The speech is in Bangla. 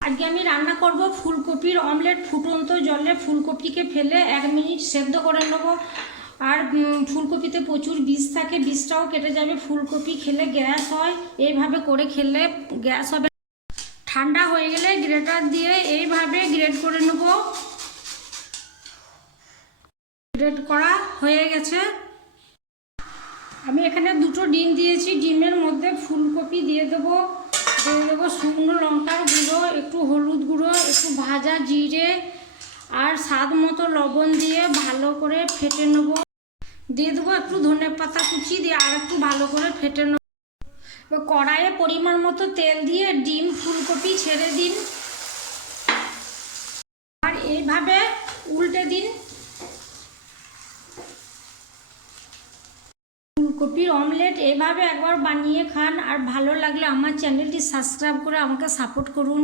আজকে আমি রান্না করব ফুলকপির অমলেট। ফুটন্ত জলে ফুলকপিকে ফেলে 1 মিনিট সেদ্ধ করে নেব। আর ফুলকপিতে প্রচুর বীজ থাকে, বীজটাও কেটে যাবে। ফুলকপি খেলে গ্যাস হয়, এইভাবে করে খেলে গ্যাস হবে। ঠান্ডা হয়ে গেলে গ্রেটার দিয়ে এইভাবে গ্রেট করে নেব। গ্রেট করা হয়ে গেছে। আমি এখানে 2টো ডিম দিয়েছি, ডিমের মধ্যে ফুলকপি দিয়ে দেবো শুকনো লঙ্কার গুঁড়ো, একটু হলুদ গুঁড়ো, একটু ভাজা জিরে আর স্বাদ মতো লবণ দিয়ে ভালো করে ফেটে নেব। দিয়ে দেবো একটু ধনেপাতা কুচি দিয়ে আর একটু ভালো করে ফেটে নেব। এবার কড়াইয়ে পরিমাণ মতো তেল দিয়ে ডিম ফুলকপি ছেড়ে দিন আর এইভাবে উল্টে দিন। ফুলকপির অমলেট এভাবে একবার বানিয়ে খান। আর ভালো লাগলে আমার চ্যানেলটি সাবস্ক্রাইব করে আমাকে সাপোর্ট করুন।